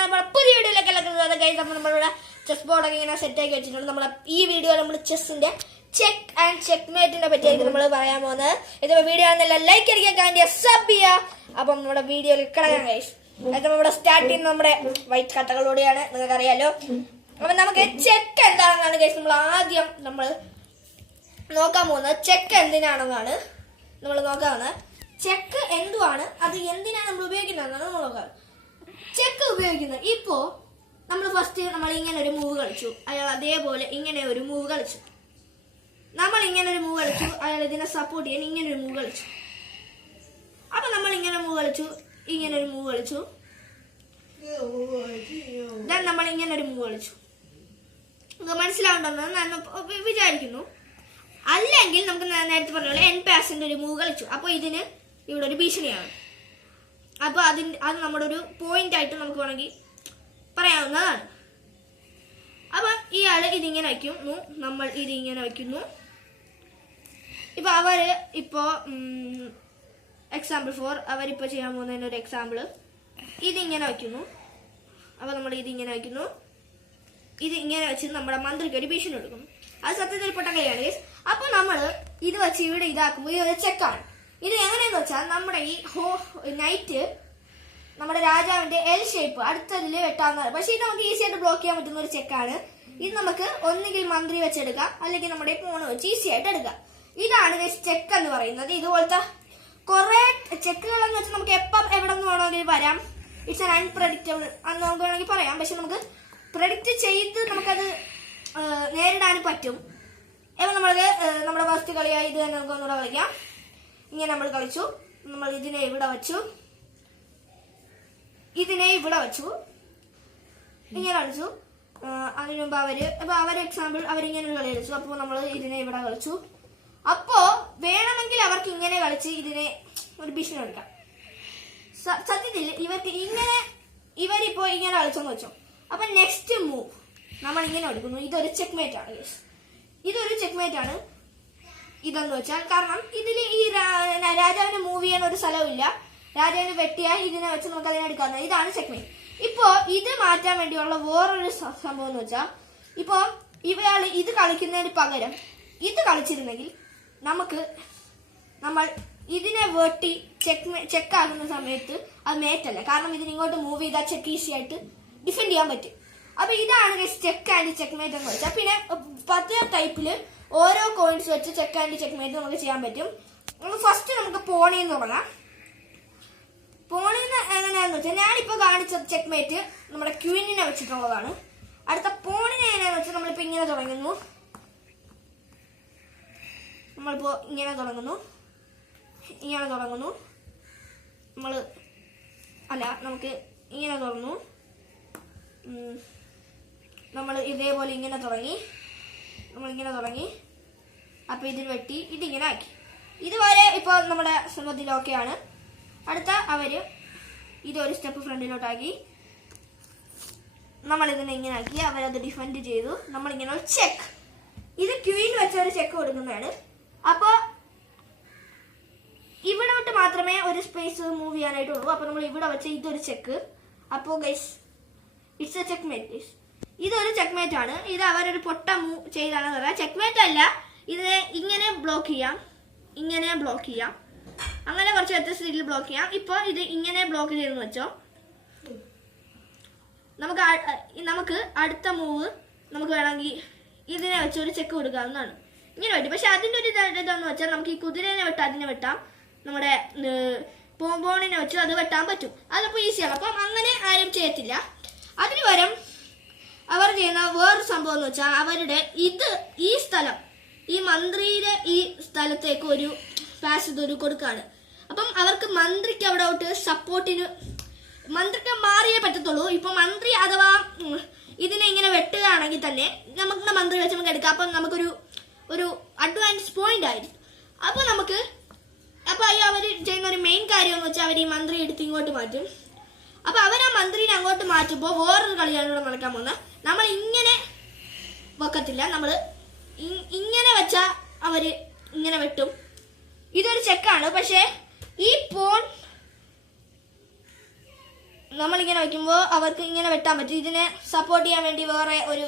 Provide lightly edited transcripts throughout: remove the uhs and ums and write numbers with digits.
നമ്മുടെ പുതിയ വീഡിയോയിലേക്ക് എല്ലാവർക്കും നമ്മളുടെ ചെസ് ബോർഡൊക്കെ ഇങ്ങനെ സെറ്റ് ആക്കി വെച്ചിട്ടുണ്ട്. നമ്മളെ ഈ വീഡിയോ നമ്മൾ ചെസ്സിന്റെ ചെക്ക് ആൻഡ് ചെക്ക് മേറ്റിനെ പറ്റിയായിരിക്കും നമ്മൾ പറയാൻ പോകുന്നത്. ഇതിപ്പോ വീഡിയോ ആണെന്നല്ല ലൈക്ക് അടിക്കാൻ വേണ്ടി സബ് ചെയ്യുക. അപ്പം നമ്മുടെ വീഡിയോയിൽ കിടക്കാൻ കഴിയും. അത് നമ്മുടെ സ്റ്റാർട്ട് ചെയ്യുന്ന നമ്മുടെ വൈറ്റ് കട്ടകളോടെയാണ്, നിങ്ങൾക്കറിയാലോ. അപ്പൊ നമുക്ക് ചെക്ക് എന്താണെന്നാണ് കഴിച്ച് നമ്മൾ ആദ്യം നമ്മൾ നോക്കാൻ പോകുന്നത്. ചെക്ക് എന്തിനാണെന്നാണ് നമ്മൾ നോക്കാൻ പോകുന്നത്. ചെക്ക് എന്തുവാണ്, അത് എന്തിനാണ് നമ്മൾ ഉപയോഗിക്കുന്നതെന്നാണ് നമ്മൾ നോക്കാം. ചെക്ക് ഉപയോഗിക്കുന്നത് ഇപ്പോ നമ്മൾ ഫസ്റ്റ് നമ്മൾ ഇങ്ങനെ ഒരു മൂവ് കളിച്ചു, അയാൾ അതേപോലെ ഇങ്ങനെ ഒരു മൂവ് കളിച്ചു. നമ്മൾ ഇങ്ങനെ ഒരു മൂവ് കളിച്ചു, അയാൾ ഇതിനെ സപ്പോർട്ട് ചെയ്യാൻ ഇങ്ങനെ ഒരു മൂവ് കളിച്ചു. അപ്പൊ നമ്മൾ ഇങ്ങനെ മൂവ് കളിച്ചു, ഇങ്ങനെ ഒരു മൂവ് കളിച്ചു, നമ്മൾ ഇങ്ങനെ ഒരു മൂവ് കളിച്ചു. മനസ്സിലാവുണ്ടെന്ന് ഞാൻ വിചാരിക്കുന്നു. അല്ലെങ്കിൽ നമുക്ക് നേരത്തെ പറഞ്ഞ പോലെ എൻ പാസിന്റെ ഒരു മൂവ് കളിച്ചു. അപ്പൊ ഇതിന് ഇവിടെ ഒരു ഭീഷണിയാണ്. അപ്പൊ അത് നമ്മുടെ ഒരു പോയിന്റ് ആയിട്ട് നമുക്ക് വേണമെങ്കിൽ പറയാവുന്നതാണ്. അപ്പൊ ഇയാള് ഇതിങ്ങനെ വയ്ക്കുന്നു, നമ്മൾ ഇതിങ്ങനെ വയ്ക്കുന്നു. ഇപ്പൊ അവര് ഇപ്പോ എക്സാമ്പിൾ ഫോർ അവരിപ്പോ ചെയ്യാൻ പോകുന്നതിന് ഒരു എക്സാമ്പിള് ഇതിങ്ങനെ വയ്ക്കുന്നു. അപ്പൊ നമ്മൾ ഇതിങ്ങനെ വയ്ക്കുന്നു. ഇത് ഇങ്ങനെ വെച്ച് നമ്മുടെ മന്ത്രിക്ക് ഒരു ഭീഷണി കൊടുക്കുന്നു. അത് സത്യത്തിൽ പൊട്ട കളിയാണ്. അപ്പൊ നമ്മള് ഇത് വെച്ച് ഇവിടെ ഇതാക്കുമ്പോൾ ഇത് ഒരു ചെക്കാണ്. ഇത് എങ്ങനെയെന്ന് വെച്ചാൽ നമ്മുടെ ഈ നൈറ്റ് നമ്മുടെ രാജാവിന്റെ എൽ ഷേപ്പ് അടുത്തതിൽ വെട്ടാവുന്നതാണ്. പക്ഷെ ഇത് നമുക്ക് ഈസി ആയിട്ട് ബ്ലോക്ക് ചെയ്യാൻ പറ്റുന്ന ഒരു ചെക്കാണ്. ഇത് നമുക്ക് ഒന്നുകിൽ മന്ത്രി വെച്ചെടുക്കാം, അല്ലെങ്കിൽ നമ്മുടെ ഫോൺ വെച്ച് ഈസി ആയിട്ട് എടുക്കാം. ഇതാണ് ചെക്ക് എന്ന് പറയുന്നത്. ഇതുപോലത്തെ കുറെ ചെക്കുകളെന്ന് വെച്ചാൽ നമുക്ക് എപ്പം എവിടെ നിന്ന് വേണമെങ്കിൽ വരാം. ഇറ്റ്സ് ആൻ അൺപ്രഡിക്റ്റബിൾ എന്ന് നമുക്ക് വേണമെങ്കിൽ പറയാം. പക്ഷെ നമുക്ക് പ്രഡിക്റ്റ് ചെയ്ത് നമുക്കത് നേരിടാനും പറ്റും. ഇപ്പം നമ്മുടെ ഫസ്റ്റ് കളിയായി ഇത് തന്നെ നമുക്ക് ഒന്നുകൂടെ കളിക്കാം. ഇങ്ങനെ നമ്മൾ കളിച്ചു, നമ്മൾ ഇതിനെ ഇവിടെ വെച്ചു, ഇതിനെ ഇവിടെ വെച്ചു, ഇങ്ങനെ കളിച്ചു. അതിനു മുമ്പ് അവര് എക്സാമ്പിൾ അവരിങ്ങനെ ഒരു കളി കളിച്ചു. അപ്പോൾ നമ്മൾ ഇതിനെ ഇവിടെ കളിച്ചു. അപ്പോ വേണമെങ്കിൽ അവർക്ക് ഇങ്ങനെ കളിച്ച് ഇതിനെ ഒരു ഭീഷണി എടുക്കാം. സത്യത്തിൽ ഇവരിപ്പോ ഇങ്ങനെ കളിച്ചെന്ന് വെച്ചോ. അപ്പൊ നെക്സ്റ്റ് മൂവ് നമ്മൾ ഇങ്ങനെ എടുക്കുന്നു. ഇതൊരു ചെക്ക്മേറ്റ് ആണ്. ഇതൊരു ചെക്ക്മേറ്റ് ആണ് ഇതെന്ന് വെച്ചാൽ. കാരണം ഇതിൽ ഈ രാജാവിന് മൂവ് ചെയ്യാൻ ഒരു സ്ഥലമില്ല. രാജാവിന് വെട്ടിയാൽ ഇതിനെ വെച്ച് നമുക്ക് അതിനെ എടുക്കാവുന്നത്. ഇതാണ് ചെക്ക്മേറ്റ്. ഇപ്പോ ഇത് മാറ്റാൻ വേണ്ടിയുള്ള വേറൊരു സംഭവം എന്ന് വെച്ചാൽ, ഇപ്പോ ഇവയാൾ ഇത് കളിക്കുന്നതിന് പകരം ഇത് കളിച്ചിരുന്നെങ്കിൽ നമ്മൾ ഇതിനെ വെട്ടി ചെക്കാകുന്ന സമയത്ത് അത് മേറ്റല്ല. കാരണം ഇതിന് ഇങ്ങോട്ട് മൂവ് ചെയ്താൽ ചെക്ക് ഈസി ആയിട്ട് ഡിഫെൻഡ് ചെയ്യാൻ പറ്റും. അപ്പൊ ഇതാണ് ചെക്ക് ആൻഡ് ചെക്ക്മേറ്റ് എന്ന് വെച്ചാൽ. പിന്നെ 10 ടൈപ്പില് ഓരോ കോയിൻസ് വെച്ച് ചെക്ക് ആൻഡ് ചെക്ക്മേറ്റ് നമുക്ക് ചെയ്യാൻ പറ്റും. ഫസ്റ്റ് നമുക്ക് പോണിന്ന് തുടങ്ങാം. പോണിന്ന് എങ്ങനെയാന്ന് വെച്ചാൽ ഞാനിപ്പോ കാണിച്ച ചെക്ക്മേറ്റ് നമ്മുടെ ക്വീനിനെ വെച്ചിട്ടുള്ളതാണ്. അടുത്ത പോണിനെ എങ്ങനെയാന്ന് വെച്ചാൽ നമ്മളിപ്പോ ഇങ്ങനെ തുടങ്ങുന്നു. നമ്മളിപ്പോ ഇങ്ങനെ തുടങ്ങുന്നു. നമുക്ക് ഇങ്ങനെ തുറന്നു. നമ്മൾ ഇതേപോലെ ഇങ്ങനെ തുടങ്ങി. അപ്പൊ ഇതിൽ വെട്ടി ഇതിങ്ങനെ ആക്കി. ഇതുവരെ ഇപ്പൊ നമ്മുടെ ശ്രമത്തിൽ ഓക്കെയാണ്. അടുത്ത അവര് ഇതൊരു സ്റ്റെപ്പ് ഫ്രണ്ടിലോട്ടാക്കി. നമ്മൾ ഇതിനെ ഇങ്ങനെ ആക്കി. അവരത് ഡിഫെൻഡ് ചെയ്തു. നമ്മളിങ്ങനെ ഒരു ചെക്ക്, ഇത് ക്വീൻ വെച്ച ഒരു ചെക്ക് കൊടുക്കുന്നതാണ്. അപ്പൊ ഇവിടോട്ട് മാത്രമേ ഒരു സ്പേസ് മൂവ് ചെയ്യാനായിട്ടുള്ളൂ. അപ്പൊ നമ്മൾ ഇവിടെ വെച്ച ഇതൊരു ചെക്ക്. അപ്പോ ഗൈസ് ഇറ്റ്സ് എ ചെക്ക്മേറ്റ്. ഇതൊരു ചെക്ക്മേറ്റ് ആണ്. ഇത് അവരൊരു പൊട്ട മൂവ് ചെയ്താണ് പറയാം. ചെക്ക്മേറ്റ് അല്ല, ഇതിനെ ഇങ്ങനെ ബ്ലോക്ക് ചെയ്യാം, അങ്ങനെ കുറച്ച് വ്യത്യസ്ത രീതിയിൽ ബ്ലോക്ക് ചെയ്യാം. ഇപ്പൊ ഇത് ഇങ്ങനെ ബ്ലോക്ക് ചെയ്തെന്ന് വെച്ചോ. നമുക്ക് അടുത്ത മൂവ് നമുക്ക് വേണമെങ്കിൽ ഇതിനെ വെച്ച് ഒരു ചെക്ക് കൊടുക്കാവുന്നതാണ്. ഇങ്ങനെ പറ്റും. പക്ഷെ അതിന്റെ ഒരു ഇതെന്ന് വെച്ചാൽ നമുക്ക് ഈ കുതിരനെ വെട്ടാം, അതിനെ വെട്ടാം, നമ്മുടെ പോംബോണിനെ വെച്ചു അത് വെട്ടാൻ പറ്റും. അതപ്പോ ഈസിയാണ്. അപ്പം അങ്ങനെ ആരും ചെയ്യത്തില്ല. അതിന് പകരം അവർ ചെയ്യുന്ന വേറൊരു സംഭവം എന്ന് വെച്ചാൽ അവരുടെ ഈ സ്ഥലം, ഈ മന്ത്രിയുടെ ഈ സ്ഥലത്തേക്ക് ഒരു പാസ് ഇതൊരു കൊടുക്കാണ്. അപ്പം അവർക്ക് മന്ത്രിക്ക് അവിടെ സപ്പോർട്ടിന് മന്ത്രിക്ക് മാറിയേ പറ്റത്തുള്ളൂ. ഇപ്പൊ മന്ത്രി അഥവാ ഇതിനെ ഇങ്ങനെ വെട്ടുകയാണെങ്കിൽ തന്നെ നമുക്ക് മന്ത്രി വെച്ച് നമുക്ക് എടുക്കാം. അപ്പം നമുക്കൊരു അഡ്വാൻസ് പോയിന്റ് ആയിരിക്കും. അപ്പൊ അവർ ചെയ്യുന്ന ഒരു മെയിൻ കാര്യം എന്ന് വെച്ചാൽ അവർ ഈ മന്ത്രി എടുത്ത് ഇങ്ങോട്ട് മാറ്റും. അപ്പൊ അവർ ആ മന്ത്രിനെ അങ്ങോട്ട് മാറ്റുമ്പോൾ വേറൊരു കളിയാണ് ഇവിടെ നടക്കാൻ പോകുന്നത്. നമ്മൾ ഇങ്ങനെ വെക്കത്തില്ല, നമ്മൾ ഇങ്ങനെ വെച്ചാൽ അവര് ഇങ്ങനെ വെട്ടും. ഇതൊരു ചെക്കാണ്. പക്ഷെ ഈ പോൺ നമ്മളിങ്ങനെ വയ്ക്കുമ്പോൾ അവർക്ക് ഇങ്ങനെ വെട്ടാൻ പറ്റും. ഇതിനെ സപ്പോർട്ട് ചെയ്യാൻ വേണ്ടി വേറെ ഒരു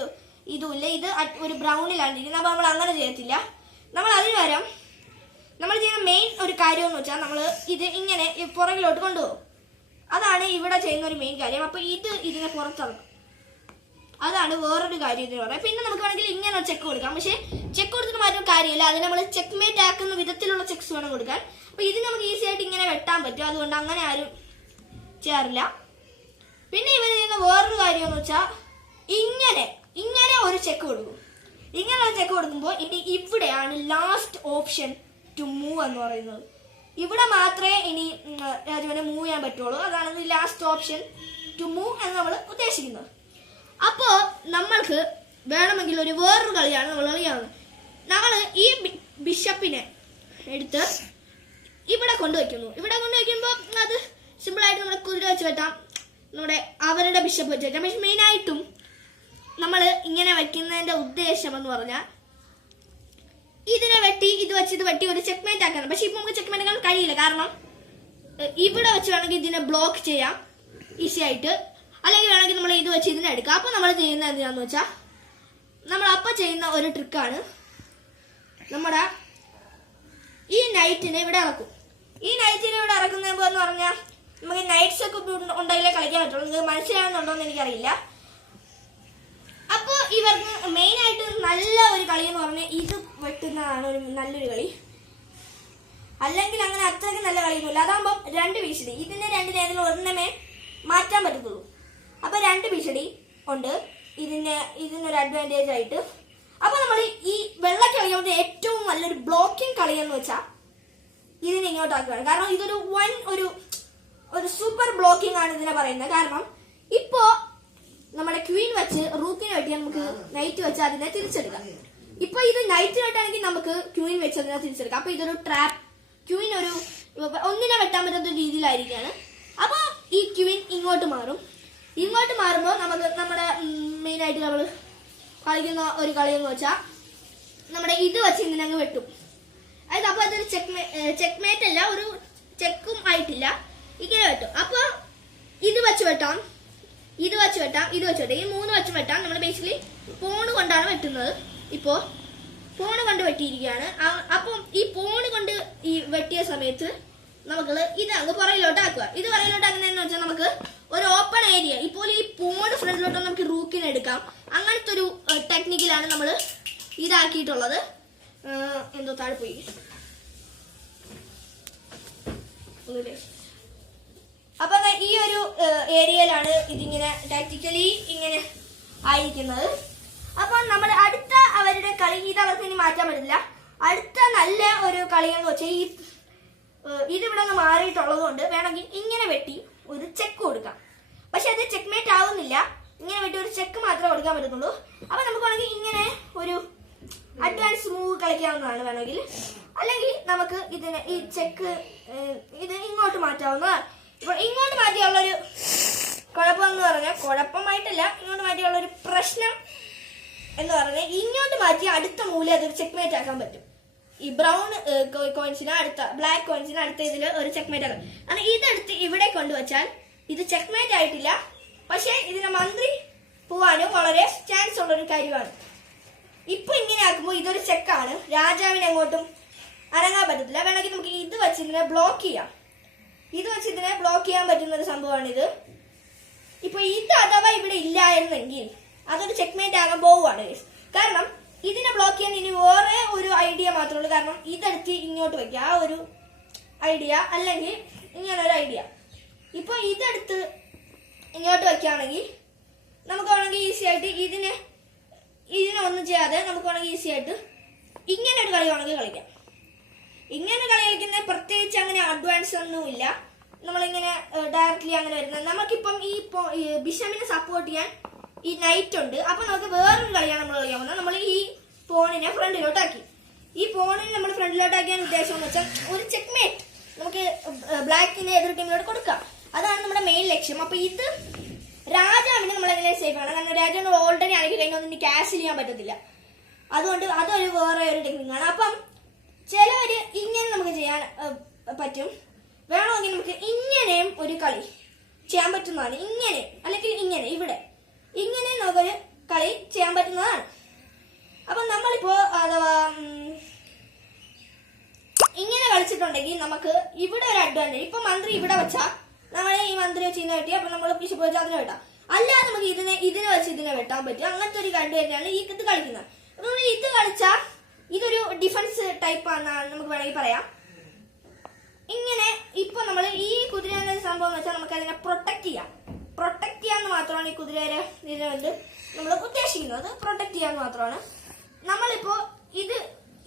ഇതുമില്ല. ഇത് ഒരു ബ്രൗണിലാണ് ഇരിക്കുന്നത്. അപ്പോൾ നമ്മൾ അങ്ങനെ ചെയ്യത്തില്ല. നമ്മൾ അതിന് പകരം നമ്മൾ ചെയ്യുന്ന മെയിൻ ഒരു കാര്യം എന്ന് വെച്ചാൽ നമ്മൾ ഇത് ഇങ്ങനെ പുറകിലോട്ട് കൊണ്ടുപോകും. അതാണ് ഇവിടെ ചെയ്യുന്ന ഒരു മെയിൻ കാര്യം. അപ്പോൾ ഇതിനെ പുറത്തിറക്കും. അതാണ് വേറൊരു കാര്യം ഇതിന് പറയാം. പിന്നെ നമുക്ക് വേണമെങ്കിൽ ഇങ്ങനെ ചെക്ക് കൊടുക്കാം. പക്ഷേ ചെക്ക് കൊടുത്തിട്ട് മാറ്റുന്ന കാര്യമില്ല. അതിന് നമ്മൾ ചെക്ക് മേറ്റ് ആക്കുന്ന വിധത്തിലുള്ള ചെക്സ് വേണം കൊടുക്കാൻ. അപ്പോൾ ഇത് നമുക്ക് ഈസി ആയിട്ട് ഇങ്ങനെ വെട്ടാൻ പറ്റും. അതുകൊണ്ട് അങ്ങനെ ആരും ചെയ്യാറില്ല. പിന്നെ ഇവർ ചെയ്യുന്ന വേറൊരു കാര്യം എന്ന് വെച്ചാൽ ഇങ്ങനെ ഒരു ചെക്ക് കൊടുക്കും. ഇങ്ങനെ ഒരു ചെക്ക് കൊടുക്കുമ്പോൾ ഇനി ഇവിടെയാണ് ലാസ്റ്റ് ഓപ്ഷൻ ടു മൂവ് എന്ന് പറയുന്നത്. ഇവിടെ മാത്രമേ ഇനി രാജുവിനെ മൂവ് ചെയ്യാൻ പറ്റുള്ളൂ. അതാണ് ലാസ്റ്റ് ഓപ്ഷൻ ടു മൂവ് എന്ന് നമ്മൾ ഉദ്ദേശിക്കുന്നത്. അപ്പോൾ നമ്മൾക്ക് വേണമെങ്കിൽ വേറൊരു കളിയാണ് നമ്മൾ കളിയാവുന്നത്. നമ്മൾ ഈ ബിഷപ്പിനെ എടുത്ത് ഇവിടെ കൊണ്ടുവയ്ക്കുന്നു. ഇവിടെ കൊണ്ടുവയ്ക്കുമ്പോൾ അത് സിമ്പിളായിട്ട് നമ്മുടെ കുതിര വെച്ച് വെട്ടാം, നമ്മുടെ അവരുടെ ബിഷപ്പ് വെച്ച് വെട്ടാം. പക്ഷെ മെയിനായിട്ടും നമ്മൾ ഇങ്ങനെ വയ്ക്കുന്നതിൻ്റെ ഉദ്ദേശം എന്ന് പറഞ്ഞാൽ ഇതിനെ വെട്ടി ഇത് വെട്ടി ഒരു ചെക്ക്മേറ്റ് ആക്കണം. പക്ഷെ ഇപ്പം നമുക്ക് ചെക്ക്മേറ്റ് ആക്കാൻ കഴിയില്ല. കാരണം ഇവിടെ വെച്ച് വേണമെങ്കിൽ ഇതിനെ ബ്ലോക്ക് ചെയ്യാം ഈസി ആയിട്ട്. അല്ലെങ്കിൽ വേണമെങ്കിൽ നമ്മൾ ഇത് വെച്ച് ഇതിനെ എടുക്കാം. അപ്പോൾ നമ്മൾ ചെയ്യുന്നത് എന്താണെന്ന് വെച്ചാൽ നമ്മൾ അപ്പം ചെയ്യുന്ന ഒരു ട്രിക്കാണ്. നമ്മുടെ ഈ നൈറ്റിനെ ഇവിടെ ഇറക്കും. ഈ നൈറ്റിനെ ഇവിടെ ഇറക്കുന്നതെന്ന് പറഞ്ഞാൽ നമുക്ക് നൈറ്റ്സ് ഒക്കെ ഉണ്ടെങ്കിലേ കളിക്കാൻ പറ്റുള്ളൂ. നിങ്ങൾക്ക് മനസ്സിലാവുന്നുണ്ടോ എന്ന് എനിക്കറിയില്ല. അപ്പോൾ ഇവർക്ക് മെയിനായിട്ട് നല്ല ഒരു കളി എന്ന് പറഞ്ഞാൽ ഇത് വെട്ടുന്നതാണ് നല്ലൊരു കളി. അല്ലെങ്കിൽ അങ്ങനെ അത്രയ്ക്ക് നല്ല കളിയൊന്നുമില്ല. അതാകുമ്പോൾ 2 ഭീഷണി. ഇതിന്റെ 2 നേരത്തിൽ ഒരെണ്ണമേ മാറ്റാൻ പറ്റത്തുള്ളൂ. അപ്പോൾ 2 ഭീഷണി ഉണ്ട് ഇതിനൊരു അഡ്വാൻറ്റേജ് ആയിട്ട്. അപ്പോൾ നമ്മൾ ഈ വെള്ള കളിയുടെ ഏറ്റവും നല്ലൊരു ബ്ലോക്കിംഗ് കളി എന്ന് വെച്ചാൽ ഇതിനെ ഇങ്ങോട്ടാക്കുകയാണ്. കാരണം ഇതൊരു ഒരു സൂപ്പർ ബ്ലോക്കിംഗ് ആണ് ഇതിനെ പറയുന്നത്. കാരണം ഇപ്പോൾ നമ്മുടെ ക്വീൻ വെച്ച് റൂക്കിനെ വെട്ടിയാൽ നമുക്ക് നൈറ്റ് വെച്ച് അതിനെ തിരിച്ചെടുക്കാം. ഇപ്പൊ ഇത് നൈറ്റ് വെട്ടാണെങ്കിൽ നമുക്ക് ക്വീൻ വെച്ച് അതിനെ തിരിച്ചെടുക്കാം. അപ്പൊ ഇതൊരു ട്രാപ്പ്. ക്വീൻ ഒന്നിനെ വെട്ടാൻ പറ്റാത്ത രീതിയിലായിരിക്കാണ്. അപ്പൊ ഈ ക്വീൻ ഇങ്ങോട്ട് മാറും. ഇങ്ങോട്ട് മാറുമ്പോൾ നമുക്ക് നമ്മുടെ മെയിനായിട്ട് നമ്മൾ കളിക്കുന്ന ഒരു കളിയെന്ന് വെച്ചാൽ നമ്മുടെ ഇത് വെച്ച് ഇങ്ങനെ അങ്ങ് വെട്ടും. അതായത് അപ്പോൾ അതൊരു ചെക്ക്മേറ്റ് അല്ല, ഒരു ചെക്കും ആയിട്ടില്ല. ഇങ്ങനെ വെട്ടും. അപ്പോൾ ഇത് വെച്ച് വെട്ടാം, ഇത് വെച്ച് വെട്ടാം, ഇത് വെച്ച് വെട്ടാം. ഈ 3 വെച്ച് വെട്ടാം. നമ്മൾ ബേസിക്കലി ഫോൺ കൊണ്ടാണ് വെട്ടുന്നത്. ഇപ്പോൾ ഫോൺ കൊണ്ട് വെട്ടിയിരിക്കുകയാണ്. അപ്പം ഈ ഫോൺ കൊണ്ട് ഈ വെട്ടിയ സമയത്ത് നമുക്ക് ഇത് അങ്ങ് പുറകിലോട്ടാക്കുക. ഇത് പുറകിലോട്ടാക്കുന്നതെന്ന് വെച്ചാൽ നമുക്ക് ഒരു ഓപ്പൺ ഏരിയ, ഇപ്പോൾ ഈ പോണ് ഫ്രണ്ടിലോട്ട് നമുക്ക് റൂക്കിനെ എടുക്കാം. അങ്ങനത്തെ ഒരു ടെക്നിക്കിലാണ് നമ്മൾ ഇതാക്കിയിട്ടുള്ളത്. എന്തോ താഴെ പോയി. അപ്പൊ ഈ ഒരു ഏരിയയിലാണ് ഇതിങ്ങനെ ടാക്ടിക്കലി ഇങ്ങനെ ആയിരിക്കുന്നത്. അപ്പൊ നമ്മുടെ അടുത്ത അവരുടെ കളി ഇത് അവർക്ക് ഇനി മാറ്റാൻ പറ്റില്ല. അടുത്ത നല്ല ഒരു കളിയെന്ന് വെച്ചാൽ ഇതിവിടെ നിന്ന് മാറിയിട്ടുള്ളത് കൊണ്ട് വേണമെങ്കിൽ ഇങ്ങനെ വെട്ടി ഒരു ചെക്ക് കൊടുക്കാം. പക്ഷെ അത് ചെക്ക്മേറ്റ് ആവുന്നില്ല. ഇങ്ങനെ വെട്ടി ഒരു ചെക്ക് മാത്രമേ കൊടുക്കാൻ പറ്റത്തുള്ളൂ. അപ്പൊ നമുക്ക് വേണമെങ്കിൽ ഇങ്ങനെ ഒരു അഡ്വാൻസ് മൂവ് കളിക്കാവുന്നതാണ് വേണമെങ്കിൽ. അല്ലെങ്കിൽ നമുക്ക് ഇതിനെ ഈ ചെക്ക് ഇത് ഇങ്ങോട്ട് മാറ്റാവുന്നതാണ്. ഇപ്പോൾ ഇങ്ങോട്ട് മാറ്റിയുള്ളൊരു കുഴപ്പമെന്ന് പറഞ്ഞാൽ, കുഴപ്പമായിട്ടല്ല, ഇങ്ങോട്ട് മാറ്റിയുള്ളൊരു പ്രശ്നം എന്ന് പറഞ്ഞാൽ ഇങ്ങോട്ട് മാറ്റി അടുത്ത മൂല അതൊരു ചെക്ക്മേറ്റ് ആക്കാൻ പറ്റും. ഈ ബ്രൗൺ കോയിൻസിന് അടുത്ത ബ്ലാക്ക് കോയിൻസിന് അടുത്ത ഇതിൽ ഒരു ചെക്ക്മേറ്റ് ആക്കാം. കാരണം ഇതെടുത്ത് ഇവിടെ കൊണ്ടുവച്ചാൽ ഇത് ചെക്ക്മേറ്റ് ആയിട്ടില്ല. പക്ഷെ ഇതിനെ മന്ത്രി പോവാനും വളരെ ചാൻസ് ഉള്ളൊരു കാര്യമാണ്. ഇപ്പൊ ഇങ്ങനെ ആക്കുമ്പോൾ ഇതൊരു ചെക്കാണ്. രാജാവിനെ അങ്ങോട്ടും അനങ്ങാൻ പറ്റത്തില്ല. വേണമെങ്കിൽ നമുക്ക് ഇത് വെച്ച് ഇതിനെ ബ്ലോക്ക് ചെയ്യാം. ഇത് വെച്ച് ഇതിനെ ബ്ലോക്ക് ചെയ്യാൻ പറ്റുന്ന ഒരു സംഭവമാണിത്. ഇപ്പൊ ഇത് അഥവാ ഇവിടെ ഇല്ലായിരുന്നെങ്കിൽ അതൊരു ചെക്ക്മേറ്റ് ആകാൻ പോവുകയാണ്. കാരണം ഇതിനെ ബ്ലോക്ക് ചെയ്യാൻ ഇനി വേറെ ഒരു ഐഡിയ മാത്രമേ ഉള്ളൂ. കാരണം ഇതെടുത്ത് ഇങ്ങോട്ട് വയ്ക്കുക, ആ ഒരു ഐഡിയ, അല്ലെങ്കിൽ ഇങ്ങനെ ഒരു ഐഡിയ. ഇപ്പൊ ഇതെടുത്ത് ഇങ്ങോട്ട് വയ്ക്കുകയാണെങ്കിൽ നമുക്ക് വേണമെങ്കിൽ ഈസി ആയിട്ട് ഇതിനെ ഒന്നും ചെയ്യാതെ നമുക്ക് വേണമെങ്കിൽ ഈസി ആയിട്ട് ഇങ്ങനെ ഒരു കളി വേണമെങ്കിൽ കളിക്കാം. ഇങ്ങനെ കളി കളിക്കുന്ന പ്രത്യേകിച്ച് അങ്ങനെ അഡ്വാൻസ് ഒന്നും ഇല്ല. നമ്മളിങ്ങനെ ഡയറക്റ്റ്ലി അങ്ങനെ വരുന്നത്. നമുക്കിപ്പം ഈ ബിഷപ്പിനെ സപ്പോർട്ട് ചെയ്യാൻ ഈ നൈറ്റ് ഉണ്ട്. അപ്പൊ നമുക്ക് വേറൊരു കളിയാണ് നമ്മൾ കളിക്കാൻ പോകുന്നത്. നമ്മൾ ഈ പോണിനെ ഫ്രണ്ടിലോട്ടാക്കി. ഈ പോണിനെ നമ്മൾ ഫ്രണ്ടിലോട്ടാക്കിയ ഉദ്ദേശം എന്ന് വെച്ചാൽ ഒരു ചെക്ക്മേറ്റ് നമുക്ക് ബ്ലാക്കിന്റെ എതിർ ടീമിലോട്ട് കൊടുക്കാം. അതാണ് നമ്മുടെ മെയിൻ ലക്ഷ്യം. അപ്പൊ ഇത് രാജാവിനെ നമ്മൾ എങ്ങനെ സേഫ് ആണ്. കാരണം രാജാവിന് ഓൾറെഡി ആണെങ്കിൽ കഴിഞ്ഞൊന്നും ക്യാഷ് ചെയ്യാൻ പറ്റത്തില്ല. അതുകൊണ്ട് അതൊരു വേറെ ഒരു ടെക്നിക്കാണ്. അപ്പം ചിലവര് ഇങ്ങനെ നമുക്ക് ചെയ്യാൻ പറ്റും. വേണമെങ്കിൽ നമുക്ക് ഇങ്ങനെയും ഒരു കളി ചെയ്യാൻ പറ്റുന്നതാണ്. ഇങ്ങനെ അല്ലെങ്കിൽ ഇങ്ങനെ ഇവിടെ ഇങ്ങനെ നമുക്കൊരു കളി ചെയ്യാൻ പറ്റുന്നതാണ്. അപ്പൊ നമ്മളിപ്പോ അഥവാ ഇങ്ങനെ കളിച്ചിട്ടുണ്ടെങ്കിൽ നമുക്ക് ഇവിടെ ഒരു അഡ്വാൻറ്റേജ്. ഇപ്പൊ മന്ത്രി ഇവിടെ വെച്ചാൽ നമ്മൾ ഈ മന്ത്രി വെച്ച് ഇതിനെ വെട്ടി, അപ്പൊ നമ്മൾ ബിഷപ്പ് വെച്ചാൽ അതിനെ വെട്ടാം. അല്ലാതെ നമുക്ക് ഇതിനെ വെച്ച് ഇതിനെ വെട്ടാൻ പറ്റും. അങ്ങനത്തെ ഒരു അഡ്വാൻറ്റേജാണ് ഈ ഇത് കളിക്കുന്നത്. അപ്പൊ നമ്മൾ ഇത് കളിച്ചാൽ ഇതൊരു ഡിഫൻസ് ടൈപ്പ് ആണെന്നാണ് നമുക്ക് വേണമെങ്കിൽ പറയാം. ഇങ്ങനെ ഇപ്പൊ നമ്മൾ ഈ കുതിരയുടെ സംഭവം എന്ന് വെച്ചാൽ നമുക്ക് അതിനെ പ്രൊട്ടക്ട് ചെയ്യാന്ന് മാത്രമാണ് ഈ കുതിരയുടെ ഇതിനുകൊണ്ട് നമ്മൾ ഉദ്ദേശിക്കുന്നത്. പ്രൊട്ടക്ട് ചെയ്യാന്ന് മാത്രമാണ്. നമ്മളിപ്പോ ഇത്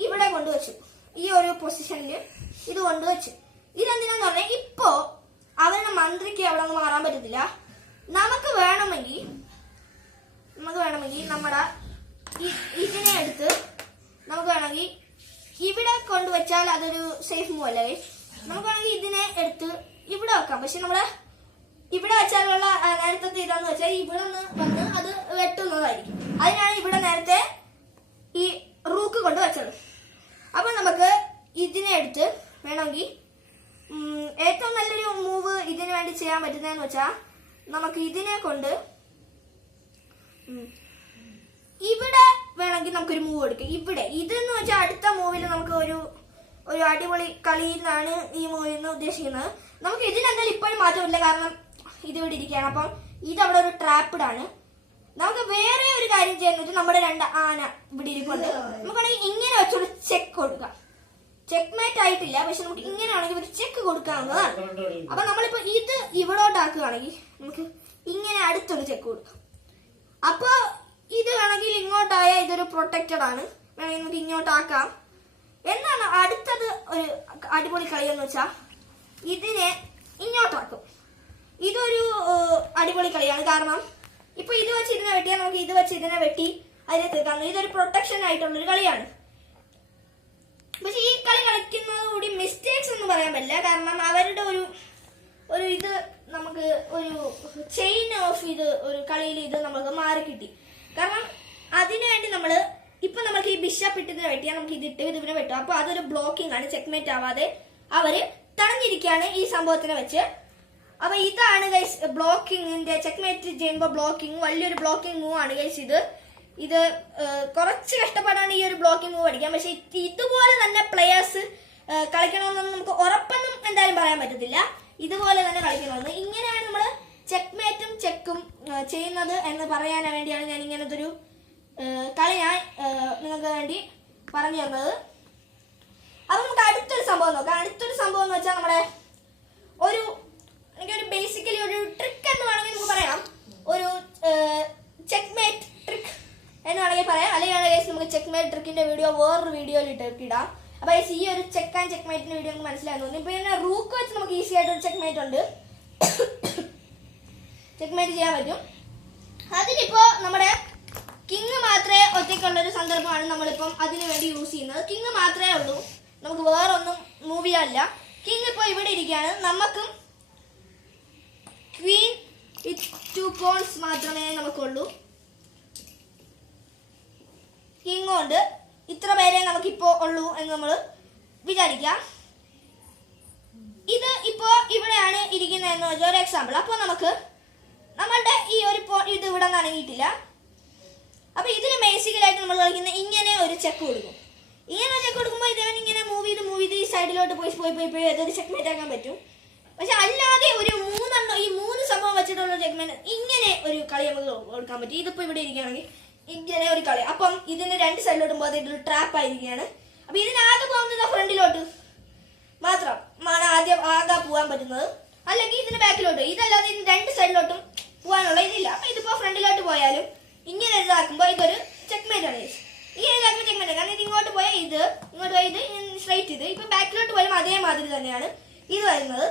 ഇവിടെ കൊണ്ടുവച്ചു, ഈ ഒരു പൊസിഷനിൽ ഇത് കൊണ്ടുവച്ചു. ഇതെന്തിനാന്ന് പറഞ്ഞാൽ ഇപ്പോ അവരുടെ മന്ത്രിക്ക് അവിടെ ഒന്നും മാറാൻ പറ്റത്തില്ല. നമുക്ക് വേണമെങ്കിൽ നമ്മുടെ ഇതിനെ എടുത്ത് നമുക്ക് വേണമെങ്കിൽ ഇവിടെ കൊണ്ടുവച്ചാൽ അതൊരു സേഫ് മൂവ് അല്ലേ. നമുക്ക് വേണമെങ്കിൽ ഇതിനെ എടുത്ത് ഇവിടെ വെക്കാം. പക്ഷെ നമ്മള് ഇവിടെ വെച്ചാലുള്ള നേരത്തെ ഇതാന്ന് വെച്ചാൽ ഇവിടെ നിന്ന് വന്ന് അത് വെട്ടുന്നതായിരിക്കും. അതിനാണ് ഇവിടെ നേരത്തെ ഈ റൂക്ക് കൊണ്ട് വെച്ചത്. അപ്പൊ നമുക്ക് ഇതിനെ എടുത്ത് വേണമെങ്കിൽ ഏറ്റവും നല്ലൊരു മൂവ് ഇതിനു വേണ്ടി ചെയ്യാൻ പറ്റുന്നതെന്ന് വെച്ചാൽ നമുക്ക് ഇതിനെ കൊണ്ട് ഇവിടെ വേണമെങ്കിൽ നമുക്കൊരു മൂവ് എടുക്കാം. ഇവിടെ ഇതെന്ന് വെച്ചാൽ അടുത്ത മൂവിൽ നമുക്ക് ഒരു അടിപൊളി കളിയിലാണ് ഈ മൂവിൽ നിന്ന് ഉദ്ദേശിക്കുന്നത്. നമുക്ക് ഇതിനെന്തായാലും ഇപ്പോഴും മാറ്റമില്ല, കാരണം ഇത് ഇവിടെ ഇരിക്കുകയാണ്. അപ്പം ഇതവിടെ ഒരു ട്രാപ്പിഡ് ആണ്. നമുക്ക് വേറെ ഒരു കാര്യം ചെയ്യാന്ന് വെച്ചാൽ നമ്മുടെ 2 ആന ഇവിടെ ഇരിപ്പുണ്ട്. നമുക്കാണെങ്കിൽ ഇങ്ങനെ വെച്ചൊരു ചെക്ക് കൊടുക്കാം. ചെക്ക് മേറ്റ് ആയിട്ടില്ല, പക്ഷെ നമുക്ക് ഇങ്ങനെ ആണെങ്കിൽ ഒരു ചെക്ക് കൊടുക്കാവുന്നതാണ്. അപ്പൊ നമ്മളിപ്പോ ഇത് ഇവിടോട്ടാക്കുകയാണെങ്കിൽ നമുക്ക് ഇങ്ങനെ അടുത്തൊരു ചെക്ക് കൊടുക്കാം. അപ്പൊ ഇത് വേണമെങ്കിൽ ഇങ്ങോട്ടായ ഇതൊരു പ്രൊട്ടക്റ്റഡ് ആണ്, വേണമെങ്കിൽ നമുക്ക് ഇങ്ങോട്ടാക്കാം. എന്നാണ് അടുത്തത് ഒരു അടിപൊളി കളി എന്ന് വെച്ചാൽ ഇതിനെ ഇങ്ങോട്ടാക്കും. ഇതൊരു അടിപൊളി കളിയാണ്, കാരണം ഇപ്പൊ ഇത് വെച്ച് ഇതിനെ വെട്ടിയാൽ നമുക്ക് ഇത് വെച്ച് ഇതിനെ വെട്ടി അതിനെ തീർക്കാം. ഇതൊരു പ്രൊട്ടക്ഷൻ ആയിട്ടുള്ളൊരു കളിയാണ്. പക്ഷെ ഈ കളി കളിക്കുന്നത് കൂടി മിസ്റ്റേക്സ് ഒന്നും പറയാൻ പറ്റില്ല, കാരണം അവരുടെ ഒരു ഇത് നമുക്ക് ഒരു ചെയിൻ ഓഫ് ഇത് ഒരു കളിയിൽ ഇത് നമുക്ക് മാറി കിട്ടി. കാരണം അതിനുവേണ്ടി നമുക്ക് ഈ ബിഷപ്പ് ഇട്ടതിനെ വെട്ടിയാൽ നമുക്ക് ഇതിട്ട് ഇതിനെ വെട്ടും. അപ്പൊ അതൊരു ബ്ലോക്കിംഗ് ആണ്, ചെക്ക്മേറ്റ് ആവാതെ അവര് തടഞ്ഞിരിക്കുകയാണ് ഈ സംഭവത്തിനെ വെച്ച്. അപ്പൊ ഇതാണ് ഗൈസ് ബ്ലോക്കിങ്ങിന്റെ, ചെക്ക്മേറ്റ് ചെയ്യുമ്പോൾ ബ്ലോക്കിംഗ് വലിയൊരു ബ്ലോക്കിംഗ് മൂവ് ആണ് ഗൈസ്. ഇത് കുറച്ച് കഷ്ടപ്പാടാണ് ഈ ഒരു ബ്ലോക്കിംഗ് മൂവ് അടിക്കാൻ. പക്ഷെ ഇതുപോലെ തന്നെ പ്ലെയേഴ്സ് കളിക്കണമെന്നൊന്നും നമുക്ക് ഉറപ്പൊന്നും എന്തായാലും പറയാൻ പറ്റത്തില്ല. ഇതുപോലെ തന്നെ കളിക്കണമെന്ന്. ഇങ്ങനെയാണ് നമ്മൾ ചെക്ക്മേറ്റും ചെക്കും ചെയ്യുന്നത് എന്ന് പറയാൻ വേണ്ടിയാണ് ഞാൻ ഇങ്ങനത്തെ ഒരു കളി ഞാൻ നിങ്ങൾക്ക് വേണ്ടി പറഞ്ഞു തന്നത്. അപ്പൊ നമുക്ക് അടുത്തൊരു സംഭവം നോക്കാം. അടുത്തൊരു സംഭവം എന്ന് വെച്ചാൽ നമ്മുടെ എനിക്കൊരു ബേസിക്കലി ഒരു ട്രിക്ക് എന്ന് വേണമെങ്കിൽ നമുക്ക് പറയാം. ഒരു ചെക്ക്മേറ്റ് ട്രിക്ക് എന്ന് വേണമെങ്കിൽ പറയാം. അല്ലെങ്കിൽ നമുക്ക് ചെക്ക്മേറ്റ് ട്രിക്കിന്റെ വീഡിയോ വേറൊരു വീഡിയോയിൽ ഇടാം. അപ്പൊ ഈ ഒരു ചെക്ക് ആൻഡ് ചെക്ക്മേറ്റിന്റെ വീഡിയോ നമുക്ക് മനസ്സിലാക്കാൻ തോന്നി. ഇപ്പൊ ഇതിനെ റൂക്ക് വെച്ച് നമുക്ക് ഈസി ആയിട്ട് ഒരു ചെക്ക്മേറ്റ് ഉണ്ട്, ചെക്ക്മേറ്റ് ചെയ്യാൻ പറ്റും. അതിലിപ്പോ നമ്മുടെ കിങ് മാത്രമേ ഒറ്റയ്ക്കുള്ളൊരു സന്ദർഭമാണ് നമ്മളിപ്പം അതിനു വേണ്ടി യൂസ് ചെയ്യുന്നത്. കിങ് മാത്രമേ ഉള്ളൂ, നമുക്ക് വേറൊന്നും മൂവ് ചെയ്യാനില്ല. കിങ് ഇപ്പൊ ഇവിടെ ഇരിക്കുകയാണ്. നമുക്കും ക്വീൻ വിത്ത് 2 pawns മാത്രമേ നമുക്കുള്ളൂ. കിങ് കൊണ്ട് ഇത്ര പേരെ നമുക്കിപ്പോ ഉള്ളൂ എന്ന് നമ്മൾ വിചാരിക്കാം. ഇത് ഇപ്പോ ഇവിടെയാണ് ഇരിക്കുന്നതെന്ന് വെച്ചാൽ ഒരു എക്സാമ്പിൾ. അപ്പൊ നമുക്ക് നമ്മളുടെ ഈ ഒരു ഇത് ഇവിടെ നനങ്ങിയിട്ടില്ല. അപ്പൊ ഇതിന് ബേസിക്കലായിട്ട് നമ്മൾ കളിക്കുന്ന ഇങ്ങനെ ഒരു ചെക്ക് കൊടുക്കും. ഇങ്ങനെ ചെക്ക് കൊടുക്കുമ്പോൾ ഇതാണ് ഇങ്ങനെ മൂവ് ചെയ്ത് ഈ സൈഡിലോട്ട് പോയി അതൊരു ചെക്ക്മേറ്റ് ആക്കാൻ പറ്റും. പക്ഷെ അല്ലാതെ ഒരു 3 സംഭവം വെച്ചിട്ടുള്ള ചെക്ക്മേറ്റ് ഇങ്ങനെ ഒരു കളി നമുക്ക് കൊടുക്കാൻ പറ്റും. ഇതിപ്പോ ഇവിടെ ഇരിക്കുകയാണെങ്കിൽ ഇങ്ങനെ ഒരു കളി. അപ്പം ഇതിന് 2 സൈഡിലോട്ടും പോകാതെ ഇതൊരു ട്രാപ്പ് ആയിരിക്കുകയാണ്. അപ്പൊ ഇതിനാകെ പോകുന്നത് ഫ്രണ്ടിലോട്ട് മാത്രമാണ് ആകെ പോകാൻ പറ്റുന്നത്, അല്ലെങ്കിൽ ഇതിന് ബാക്കിലോട്ട്. ഇതല്ലാതെ ഇതിന് 2 സൈഡിലോട്ടും പോകാനുള്ള ഇതില്ല. അപ്പൊ ഇതിപ്പോ ഫ്രണ്ടിലോട്ട് പോയാലും ഇങ്ങനെ ഇതാക്കുമ്പോൾ ഇതൊരു ചെക്ക്മേറ്റ് ആണ്. ഇങ്ങനെ ഇതാക്കുമ്പോൾ ചെക്ക്മേറ്റ്, കാരണം ഇത് ഇങ്ങോട്ട് പോയാൽ ഇത് സ്ട്രൈറ്റ് ഇത്. ഇപ്പൊ ബാക്കിലോട്ട് പോയാലും അതേമാതിരി തന്നെയാണ് ഇത് വരുന്നത്.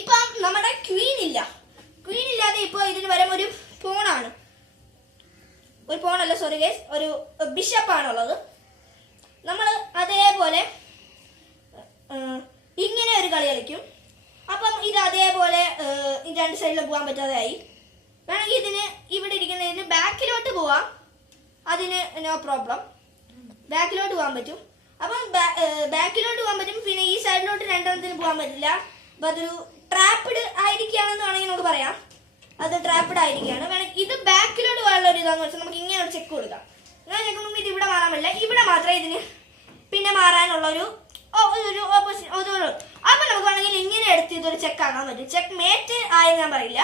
ഇപ്പം നമ്മുടെ ക്വീൻ ഇല്ലാതെ ഇപ്പൊ ഇതിന് വരുമ്പോൾ ഒരു പോണാണ്, ഒരു പോണല്ല സോറി ഗൈസ്, ഒരു ബിഷപ്പാണുള്ളത്. നമ്മൾ അതേപോലെ ഇങ്ങനെ ഒരു കളി കളിക്കും. അപ്പം ഇത് അതേപോലെ 2 സൈഡിലും പോകാൻ പറ്റാതെയായി. വേണമെങ്കിൽ ഇതിന് ഇവിടെ ഇരിക്കുന്നതിന് ബാക്കിലോട്ട് പോവാം, അതിന് നോ പ്രോബ്ലം, ബാക്കിലോട്ട് പോകാൻ പറ്റും. അപ്പം ബാക്കിലോട്ട് പോകാൻ പറ്റും. പിന്നെ ഈ സൈഡിലോട്ട് 2 പോകാൻ പറ്റില്ല. അപ്പൊ അതൊരു ട്രാപ്പിഡ് ആയിരിക്കുകയാണെന്ന് വേണമെങ്കിൽ നമുക്ക് പറയാം. അത് ട്രാപ്പിഡ് ആയിരിക്കുകയാണ്. വേണമെങ്കിൽ ഇത് ബാക്കിലോട്ട് പോകാനുള്ള ഒരു ഇതാന്ന് വെച്ചാൽ നമുക്ക് ഇങ്ങനെ ഒരു ചെക്ക് കൊടുക്കാം. ഇങ്ങനെ ചെക്ക് കൊടുക്കുമ്പോൾ ഇത് ഇവിടെ മാറാൻ പറ്റില്ല, ഇവിടെ മാത്രമേ ഇതിന് പിന്നെ മാറാനുള്ള ഒരു ഓപ്പോസിറ്റ്. അപ്പൊ നമുക്ക് വേണമെങ്കിൽ ഇങ്ങനെ എടുത്ത് ഇതൊരു ചെക്ക് ആക്കാൻ പറ്റും. ചെക്ക് മേറ്റ് ആയി ഞാൻ പറയില്ല.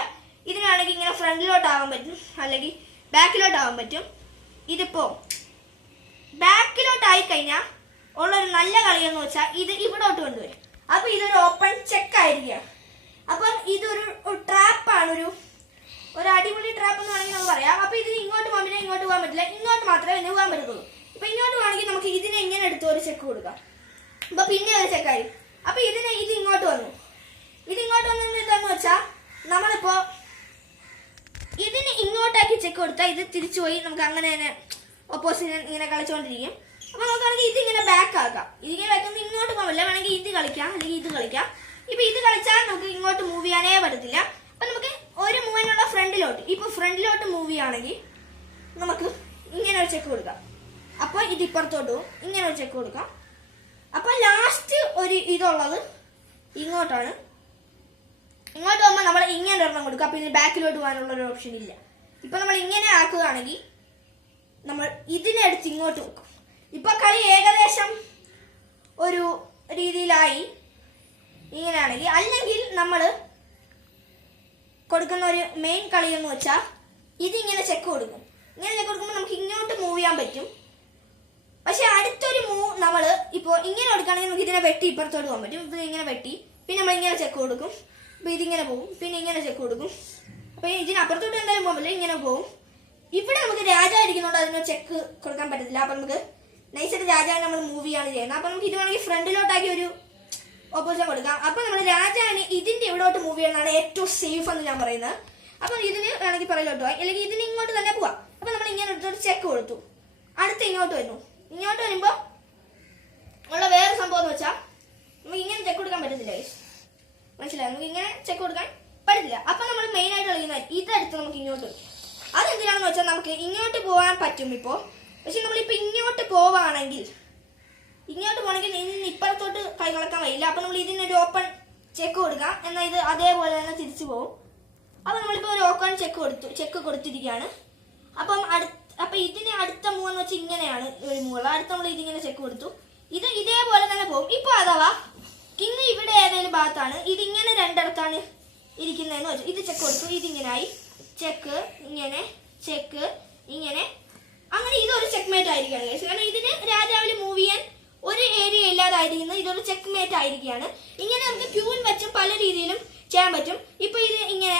ഇതിനാണെങ്കിൽ ഇങ്ങനെ ഫ്രണ്ടിലോട്ട് ആവാൻ പറ്റും, അല്ലെങ്കിൽ ബാക്കിലോട്ട് ആവാൻ പറ്റും. ഇതിപ്പോ ബാക്കിലോട്ട് ആയി കഴിഞ്ഞാൽ ഉള്ളൊരു നല്ല കളിയെന്ന് വെച്ചാൽ ഇത് ഇവിടോട്ട് കൊണ്ടുവരും. അപ്പൊ ഇതൊരു ഓപ്പൺ ചെക്ക് ആയിരിക്കുക. അപ്പം ഇതൊരു ട്രാപ്പാണ്, ഒരു അടിപൊളി ട്രാപ്പ് എന്ന് വേണമെങ്കിൽ നമുക്ക് പറയാം. അപ്പൊ ഇതിന് ഇങ്ങോട്ട് പോകാൻ പറ്റില്ല, ഇങ്ങോട്ട് പോകാൻ പറ്റില്ല, ഇങ്ങോട്ട് മാത്രമേ ഇതിന് പോകാൻ പറ്റത്തുള്ളൂ. ഇപ്പൊ ഇങ്ങോട്ട് പോകണമെങ്കിൽ നമുക്ക് ഇതിനെ ഇങ്ങനെ എടുത്ത് ഒരു ചെക്ക് കൊടുക്കാം. അപ്പൊ പിന്നെ ഒരു ചെക്കായി. അപ്പൊ ഇത് ഇങ്ങോട്ട് വന്നു. ഇത് ഇങ്ങോട്ട് വന്നത് എന്താന്ന് വെച്ചാൽ നമ്മളിപ്പോ ഇതിന് ഇങ്ങോട്ടാക്കി ചെക്ക് കൊടുത്താൽ ഇത് തിരിച്ചു പോയി നമുക്ക് അങ്ങനെ തന്നെ ഓപ്പോസിറ്റ് ഇങ്ങനെ കളിച്ചുകൊണ്ടിരിക്കും. അപ്പൊ നമുക്കാണെങ്കിൽ ഇതിങ്ങനെ ബാക്ക് ആക്കാം. ഇതിങ്ങനെ ബാക്ക് ഇങ്ങോട്ട് പോകില്ല, വേണമെങ്കിൽ ഇത് കളിക്കാം, അല്ലെങ്കിൽ ഇത് കളിക്കാം. ഇപ്പൊ ഇത് കളിച്ചാൽ നമുക്ക് ഇങ്ങോട്ട് മൂവ് ചെയ്യാനേ പറ്റത്തില്ല. അപ്പൊ നമുക്ക് ഒരു മൂവിനുള്ള ഫ്രണ്ടിലോട്ട്, ഇപ്പൊ ഫ്രണ്ടിലോട്ട് മൂവ് ചെയ്യുകയാണെങ്കിൽ നമുക്ക് ഇങ്ങനെ ഒരു ചെക്ക് കൊടുക്കാം. അപ്പൊ ഇത് ഇപ്പുറത്തോട്ട് പോകും, ഇങ്ങനെ ഒരു ചെക്ക് കൊടുക്കാം. അപ്പൊ ലാസ്റ്റ് ഒരു ഇതുള്ളത് ഇങ്ങോട്ടാണ്. ഇങ്ങോട്ട് പോകുമ്പോൾ നമ്മൾ ഇങ്ങനെ ഒരെണ്ണം കൊടുക്കുക. അപ്പൊ ഇതിന് ബാക്കിലോട്ട് പോകാനുള്ള ഒരു ഓപ്ഷൻ ഇല്ല. ഇപ്പൊ നമ്മൾ ഇങ്ങനെ ആക്കുകയാണെങ്കിൽ നമ്മൾ ഇതിനെ എടുത്ത് ഇങ്ങോട്ട് വെക്കും. ഇപ്പൊ കളി ഏകദേശം ഒരു രീതിയിലായി ഇങ്ങനെയാണെങ്കിൽ. അല്ലെങ്കിൽ നമ്മൾ കൊടുക്കുന്ന ഒരു മെയിൻ കളി എന്ന് വെച്ചാൽ ഇതിങ്ങനെ ചെക്ക് കൊടുക്കും. ഇങ്ങനെ ചെക്ക് കൊടുക്കുമ്പോൾ നമുക്ക് ഇങ്ങോട്ട് മൂവ് ചെയ്യാൻ പറ്റും. പക്ഷെ അടുത്തൊരു മൂവ് നമ്മൾ ഇപ്പോൾ ഇങ്ങനെ കൊടുക്കുകയാണെങ്കിൽ നമുക്ക് ഇതിനെ വെട്ടി ഇപ്പുറത്തോട്ട് പോകാൻ പറ്റും. ഇത് ഇങ്ങനെ വെട്ടി പിന്നെ നമ്മൾ ഇങ്ങനെ ചെക്ക് കൊടുക്കും. അപ്പൊ ഇതിങ്ങനെ പോകും, പിന്നെ ഇങ്ങനെ ചെക്ക് കൊടുക്കും. അപ്പൊ ഇതിനപ്പുറത്തോട്ട് എന്തായാലും പോകാൻ പറ്റില്ല, ഇങ്ങനെ പോകും. ഇവിടെ നമുക്ക് രാജാ ഇരിക്കുന്നതുകൊണ്ട് അതിന് ചെക്ക് കൊടുക്കാൻ പറ്റത്തില്ല. അപ്പൊ നമുക്ക് നൈസായിട്ട് രാജാവിനെ നമ്മൾ മൂവ് ചെയ്യാണ് ചെയ്യുന്നത്. അപ്പൊ നമുക്ക് ഇത് വേണമെങ്കിൽ ഫ്രണ്ടിലോട്ടാക്കി ഒരു ഓപ്പോസിഷൻ കൊടുക്കാം. അപ്പൊ നമ്മൾ രാജാവിന് ഇതിന്റെ ഇവിടോട്ട് മൂവ് ചെയ്യുന്നതാണ് ഏറ്റവും സേഫ് എന്ന് ഞാൻ പറയുന്നത്. അപ്പൊ ഇതിന് വേണമെങ്കിൽ പുറകിലോട്ട് പോകാം, അല്ലെങ്കിൽ ഇതിന് ഇങ്ങോട്ട് തന്നെ പോവാം. അപ്പൊ നമ്മൾ ഇങ്ങനെ എടുത്തൊരു ചെക്ക് കൊടുത്തു. അടുത്ത് ഇങ്ങോട്ട് വരുന്നു. ഇങ്ങോട്ട് വരുമ്പോ ഉള്ള വേറെ സംഭവം എന്ന് വെച്ചാൽ നമുക്ക് ഇങ്ങനെ ചെക്ക് കൊടുക്കാൻ പറ്റത്തില്ല. മനസ്സിലായി? നമുക്ക് ഇങ്ങനെ ചെക്ക് കൊടുക്കാൻ പറ്റത്തില്ല. അപ്പൊ നമ്മൾ മെയിൻ ആയിട്ട് കളിക്കുന്ന ഇതെടുത്ത് നമുക്ക് ഇങ്ങോട്ട് വയ്ക്കും. അതെന്തിനാണെന്ന് വെച്ചാൽ നമുക്ക് ഇങ്ങോട്ട് പോകാൻ പറ്റും ഇപ്പോ. പക്ഷെ നമ്മളിപ്പോ ഇങ്ങോട്ട് പോവാണെങ്കിൽ ഇന്ന് ഇപ്പുറത്തോട്ട് കൈ കളക്കാൻ കഴിയില്ല. അപ്പൊ നമ്മൾ ഇതിനൊരു ഓപ്പൺ ചെക്ക് കൊടുക്കാം. എന്നാൽ ഇത് അതേപോലെ തന്നെ തിരിച്ചു പോകും. അപ്പൊ നമ്മളിപ്പോ ഒരു ഓപ്പൺ ചെക്ക് കൊടുത്തിരിക്കുകയാണ്. അപ്പൊ ഇതിന് അടുത്ത മൂവ് എന്ന് വെച്ചാൽ ഇങ്ങനെയാണ് ഒരു മൂവ്. അടുത്ത നമ്മൾ ഇതിങ്ങനെ ചെക്ക് കൊടുത്തു. ഇത് ഇതേപോലെ തന്നെ പോകും. ഇപ്പൊ അഥവാ കിങ് ഇവിടെ ഏതെങ്കിലും ഭാഗത്താണ്, ഇതിങ്ങനെ രണ്ടിടത്താണ് ഇരിക്കുന്നതെന്ന് വെച്ചാൽ ഇത് ചെക്ക് കൊടുത്തു. ഇതിങ്ങനായി ചെക്ക്, ഇങ്ങനെ ചെക്ക്, ഇങ്ങനെ അങ്ങനെ ഇതൊരു ചെക്ക് മേറ്റ് ആയിരിക്കുകയാണ്. കാരണം ഇതിന് രാജാവിൽ മൂവ് ചെയ്യാൻ ഒരു ഏരിയ ഇല്ലാതായിരിക്കുന്നത് ഇതൊരു ചെക്ക് മേറ്റ് ആയിരിക്കുകയാണ്. ഇങ്ങനെ നമുക്ക് ക്യൂൻ വെച്ചും പല രീതിയിലും ചെയ്യാൻ പറ്റും. ഇപ്പൊ ഇത് ഇങ്ങനെ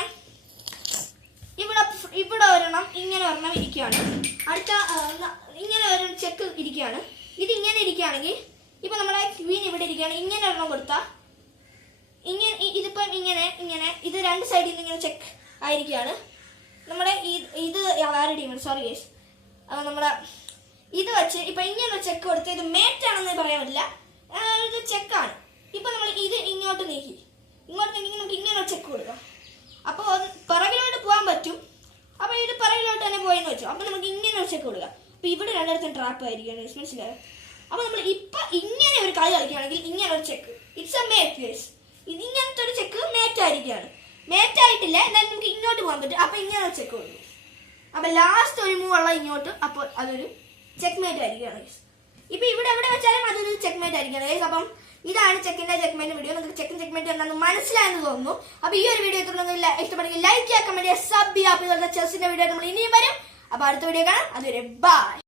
ഇവിടെ ഒരെണ്ണം ഇങ്ങനെ ഒരെണ്ണം ഇരിക്കുകയാണ്. അടുത്ത ഇങ്ങനെ ഒരു ചെക്ക് ഇരിക്കുകയാണ്. ഇത് ഇങ്ങനെ ഇരിക്കുകയാണെങ്കിൽ ഇപ്പൊ നമ്മളെ ക്വീൻ ഇവിടെ ഇരിക്കുകയാണ്. ഇങ്ങനെ ഒരെണ്ണം കൊടുത്താൽ ഇതിപ്പം ഇങ്ങനെ ഇത് രണ്ട് സൈഡിൽ നിന്ന് ഇങ്ങനെ ചെക്ക് ആയിരിക്കുകയാണ്. നമ്മുടെ ഇത് വേറെ ടീമാണ്, സോറി ഗൈസ്. നമ്മുടെ ഇത് വെച്ച് ഇപ്പൊ ഇങ്ങനെ ചെക്ക് കൊടുത്ത് ഇത് മേറ്റ് ആണെന്ന് പറയാൻ പറ്റില്ല, ഇത് ചെക്കാണ്. ഇപ്പൊ നമ്മൾ ഇത് ഇങ്ങോട്ട് നീക്കി നമുക്ക് ഇങ്ങനെ ചെക്ക് കൊടുക്കാം. അപ്പൊ പിറകിലോട്ട് പോകാൻ പറ്റും. അപ്പൊ ഇത് പിറകിലോട്ട് തന്നെ പോയെന്ന് വെച്ചു. അപ്പൊ നമുക്ക് ഇങ്ങനെ ചെക്ക് കൊടുക്കാം. അപ്പൊ ഇവിടെ രണ്ടിടത്തും ട്രാപ്പ് ആയിരിക്കുകയാണ്. മനസ്സിലായോ? അപ്പൊ നമ്മൾ ഇപ്പൊ ഇങ്ങനെ ഒരു കളി കളിക്കുകയാണെങ്കിൽ ഇങ്ങനെ ഒരു check, it's A mate guys. ഇങ്ങനത്തെ ഒരു ചെക്ക് മേറ്റ് ആയിരിക്കുകയാണ്. മേറ്റ് ആയിട്ടില്ല, എന്നാലും നമുക്ക് ഇങ്ങോട്ട് പോകാൻ പറ്റും. അപ്പൊ ഇങ്ങനെ ഒരു ചെക്ക് കൊടുക്കും. അപ്പൊ ലാസ്റ്റ് ഒരു മൂവ് ഉള്ള ഇങ്ങോട്ട്, അപ്പോൾ അതൊരു ചെക്ക് മേറ്റ് ആയിരിക്കുകയാണ് ഗൈസ്. ഇപ്പൊ ഇവിടെ എവിടെ വെച്ചാലും അതൊരു ചെക്ക് മേറ്റ് ആയിരിക്കുകയാണ് ഗൈസ്. അപ്പം ഇതാണ് ചെക്കിന്റെ വീഡിയോ. നിങ്ങൾക്ക് ചെക്ക്മേറ്റ് എന്താണെന്ന് മനസ്സിലായെന്ന് തോന്നുന്നു. അപ്പൊ ഈ ഒരു വീഡിയോ ഇഷ്ടപ്പെടുമെങ്കിൽ ലൈക്ക് ചെയ്യുക, കമന്റ് ചെയ്യുക, സബ് ചെയ്യുക. ചെസ്സിന്റെ വീഡിയോ നമ്മൾ ഇനിയും വരും. അപ്പൊ അടുത്ത വീഡിയോ കാണാം. അതുവരെ ബൈ.